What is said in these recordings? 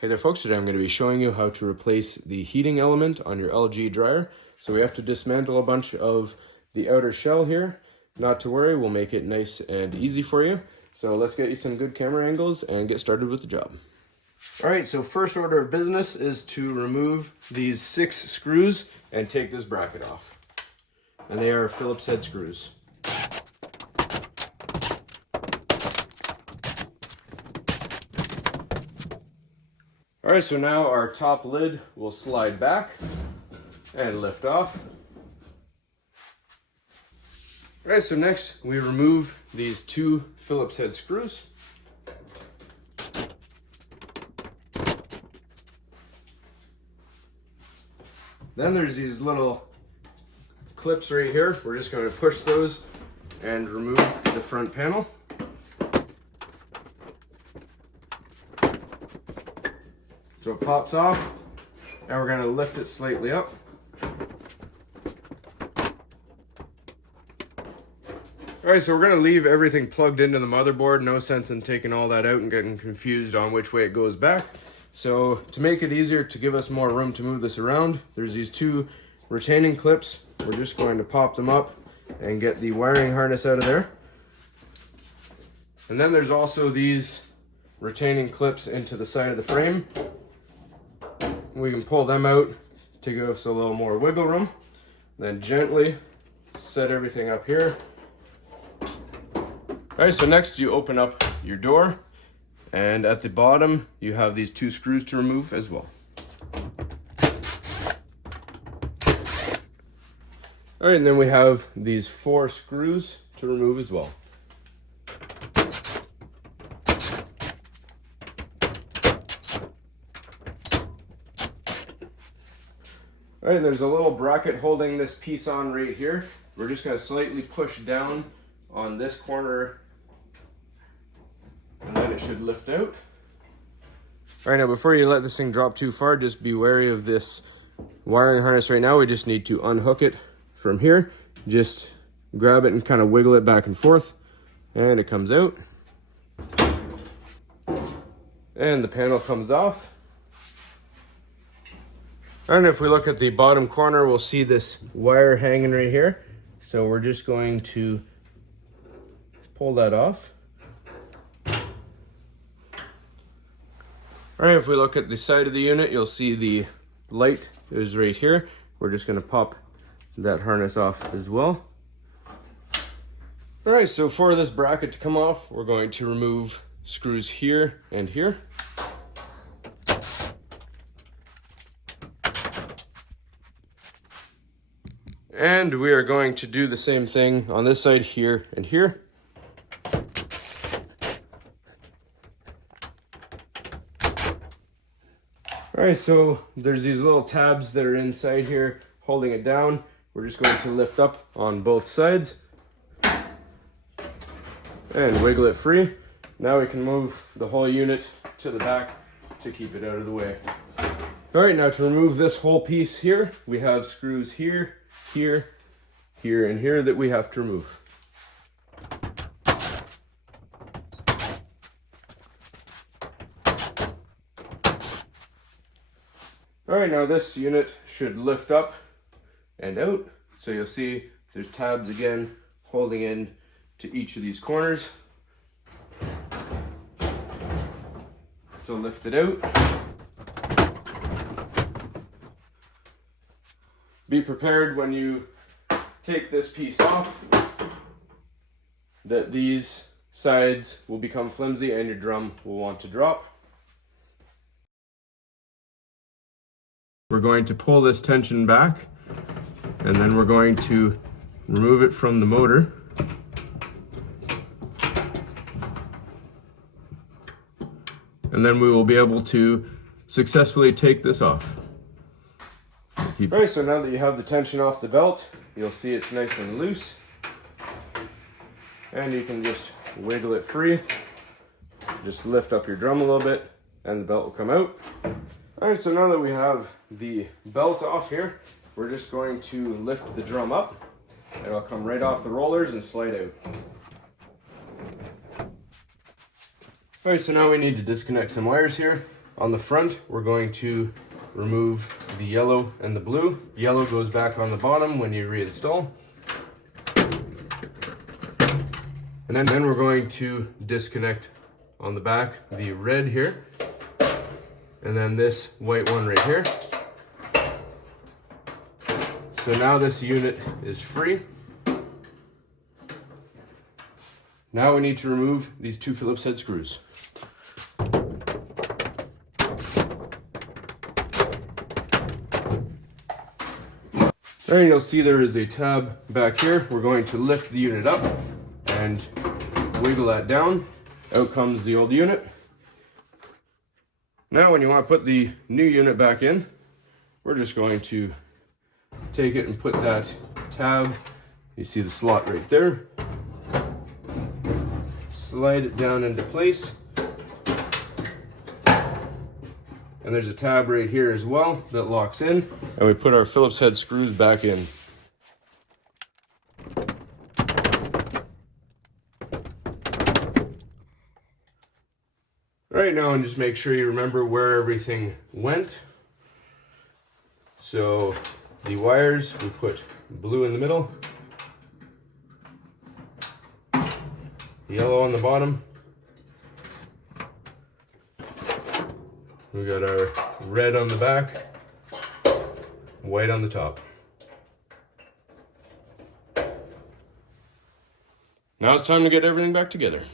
Hey there folks, today I'm going to be showing you how to replace the heating element on your LG dryer. So we have to dismantle a bunch of the outer shell here. Not to worry, we'll make it nice and easy for you. So let's get you some good camera angles and get started with the job. Alright, so first order of business is to remove these 6 screws and take this bracket off. And they are Phillips head screws. Alright, so now our top lid will slide back and lift off. Alright, so next we remove these 2 Phillips head screws. Then there's these little clips right here. We're just going to push those and remove the front panel. So it pops off, and we're going to lift it slightly up. Alright, so we're going to leave everything plugged into the motherboard. No sense in taking all that out and getting confused on which way it goes back. So to make it easier, to give us more room to move this around, there's these 2 retaining clips. We're just going to pop them up and get the wiring harness out of there. And then there's also these retaining clips into the side of the frame. We can pull them out to give us a little more wiggle room. Then gently set everything up here. Alright, so next you open up your door, and at the bottom you have these 2 screws to remove as well. Alright, and then we have these 4 screws to remove as well. Alright, there's a little bracket holding this piece on right here. We're just going to slightly push down on this corner, and then it should lift out. Alright, now before you let this thing drop too far, just be wary of this wiring harness right now. We just need to unhook it from here. Just grab it and kind of wiggle it back and forth, and it comes out. And the panel comes off. And if we look at the bottom corner, we'll see this wire hanging right here. So we're just going to pull that off. All right, if we look at the side of the unit, you'll see the light is right here. We're just going to pop that harness off as well. All right, so for this bracket to come off, we're going to remove screws here and here. And we are going to do the same thing on this side here and here. All right, so there's these little tabs that are inside here holding it down. We're just going to lift up on both sides and wiggle it free. Now we can move the whole unit to the back to keep it out of the way. All right, now to remove this whole piece here, we have screws here, here, here, and here that we have to remove. Alright, now this unit should lift up and out. So you'll see there's tabs again holding in to each of these corners. So lift it out. Be prepared when you take this piece off that these sides will become flimsy and your drum will want to drop. We're going to pull this tension back, and then we're going to remove it from the motor. And then we will be able to successfully take this off. Alright, so now that you have the tension off the belt, you'll see it's nice and loose. And you can just wiggle it free. Just lift up your drum a little bit, and the belt will come out. Alright, so now that we have the belt off here, we're just going to lift the drum up. It'll come right off the rollers and slide out. Alright, so now we need to disconnect some wires here. On the front, we're going to remove the yellow and the blue. Yellow goes back on the bottom when you reinstall. And then we're going to disconnect on the back the red here, and then this white one right here. So now this unit is free. Now we need to remove these two Phillips head screws. There you'll see there is a tab back here. We're going to lift the unit up and wiggle that down. Out comes the old unit. Now when you want to put the new unit back in, we're just going to take it and put that tab, you see the slot right there, slide it down into place. And there's a tab right here as well that locks in, and we put our Phillips head screws back in. Right now, and just make sure you remember where everything went. So the wires, we put blue in the middle, yellow on the bottom. We got our red on the back, white on the top. Now it's time to get everything back together.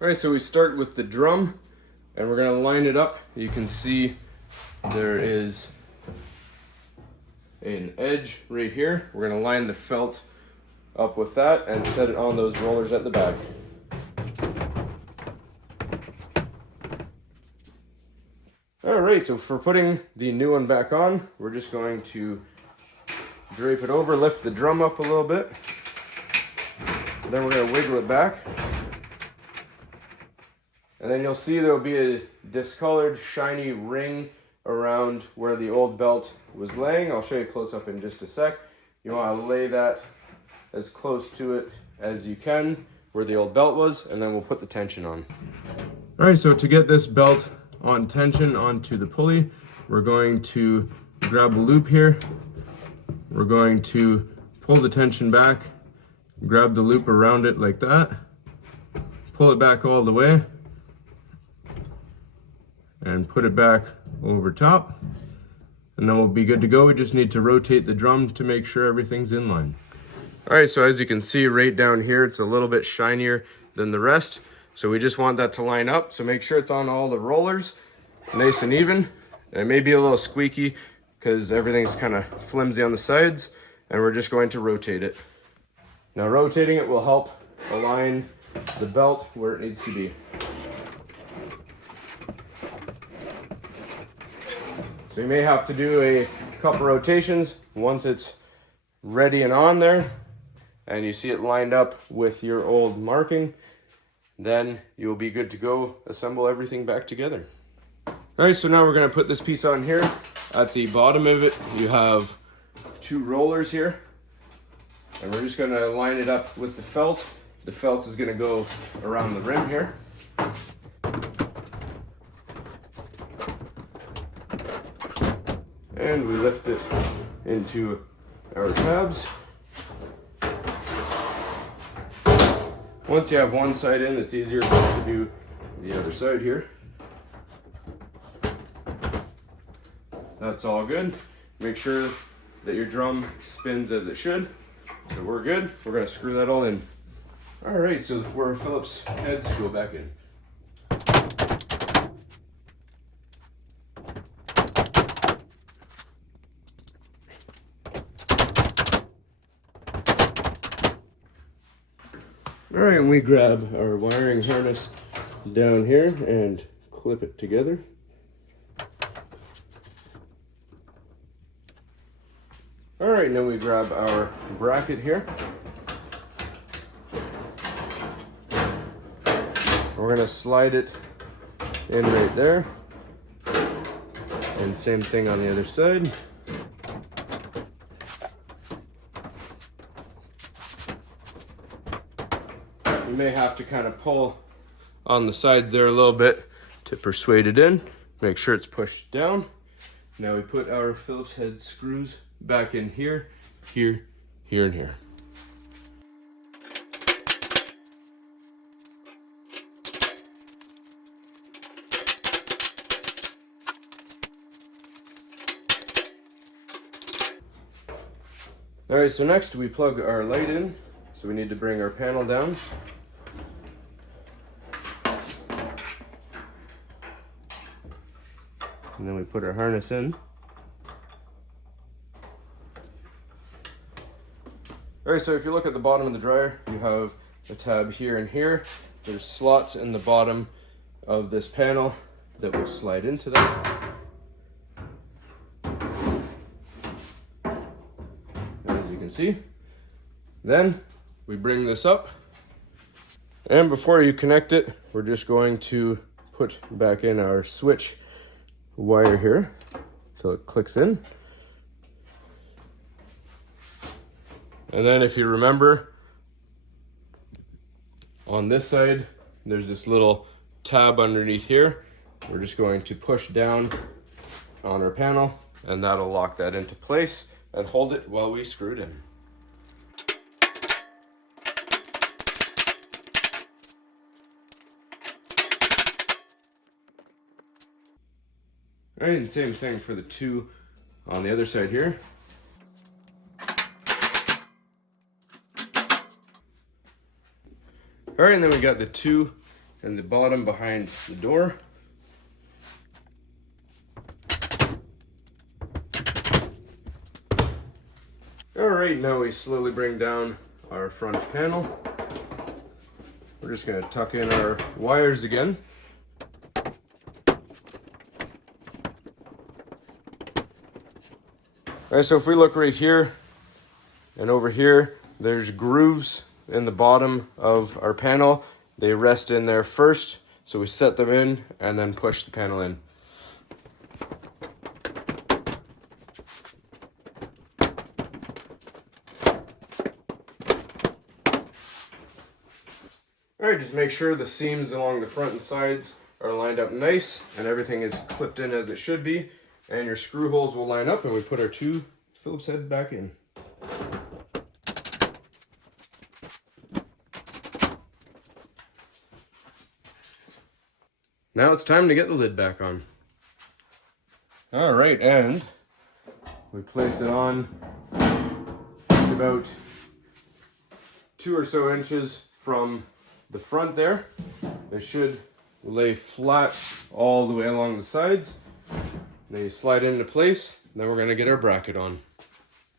All right, so we start with the drum and we're gonna line it up. You can see there is an edge right here. We're gonna line the felt up with that and set it on those rollers at the back. All right, so for putting the new one back on, we're just going to drape it over, lift the drum up a little bit. Then we're gonna wiggle it back. And then you'll see there'll be a discolored, shiny ring around where the old belt was laying. I'll show you close up in just a sec. You wanna lay that as close to it as you can, where the old belt was, and then we'll put the tension on. All right, so to get this belt on tension onto the pulley, we're going to grab a loop here. We're going to pull the tension back, grab the loop around it like that, pull it back all the way, and put it back over top, and then we'll be good to go. We just need to rotate the drum to make sure everything's in line. All right, so as you can see right down here, it's a little bit shinier than the rest. So we just want that to line up. So make sure it's on all the rollers, nice and even. And it may be a little squeaky because everything's kind of flimsy on the sides, and we're just going to rotate it. Now rotating it will help align the belt where it needs to be. So you may have to do a couple rotations once it's ready and on there, and you see it lined up with your old marking. Then you'll be good to go, assemble everything back together. All right, so now we're gonna put this piece on here. At the bottom of it, you have two rollers here, and we're just gonna line it up with the felt. The felt is gonna go around the rim here. And we lift it into our tabs. Once you have one side in, it's easier to do the other side here. That's all good. Make sure that your drum spins as it should. So we're good. We're gonna screw that all in. All right, so the 4 Phillips heads go back in. All right, and we grab our wiring harness down here and clip it together. All right, now we grab our bracket here. We're gonna slide it in right there. And same thing on the other side. You may have to kind of pull on the sides there a little bit to persuade it in. Make sure it's pushed down. Now we put our Phillips head screws back in here, here, here, and here. All right, so next we plug our light in. So we need to bring our panel down. And then we put our harness in. All right, so if you look at the bottom of the dryer, you have a tab here and here. There's slots in the bottom of this panel that will slide into that. As you can see. Then we bring this up. And before you connect it, we're just going to put back in our switch wire here until it clicks in. And then if you remember, on this side, there's this little tab underneath here. We're just going to push down on our panel and that'll lock that into place and hold it while we screw it in. All right, and same thing for the two on the other side here. All right, and then we got the two in the bottom behind the door. All right, now we slowly bring down our front panel. We're just gonna tuck in our wires again. All right, so if we look right here and over here, there's grooves in the bottom of our panel. They rest in there first, so we set them in and then push the panel in. All right, just make sure the seams along the front and sides are lined up nice and everything is clipped in as it should be. And your screw holes will line up and we put our two Phillips head back in. Now it's time to get the lid back on. All right, and we place it on just about 2 or so inches from the front there. They should lay flat all the way along the sides. Then you slide it into place, and then we're gonna get our bracket on.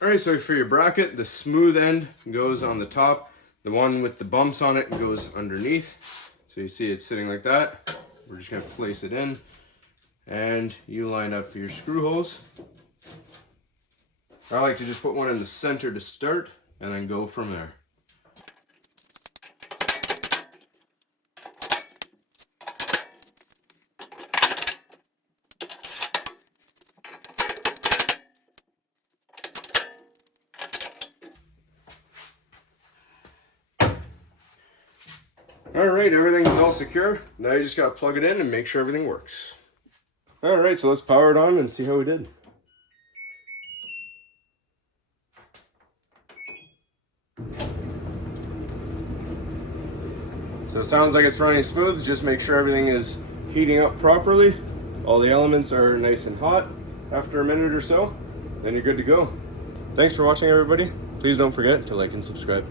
All right, so for your bracket, the smooth end goes on the top. The one with the bumps on it goes underneath. So you see it's sitting like that. We're just gonna place it in, and you line up your screw holes. I like to just put one in the center to start, and then go from there. All right, everything is all secure. Now you just gotta plug it in and make sure everything works. All right, so let's power it on and see how we did. So it sounds like it's running smooth. Just make sure everything is heating up properly. All the elements are nice and hot. After a minute or so, then you're good to go. Thanks for watching, everybody. Please don't forget to like and subscribe.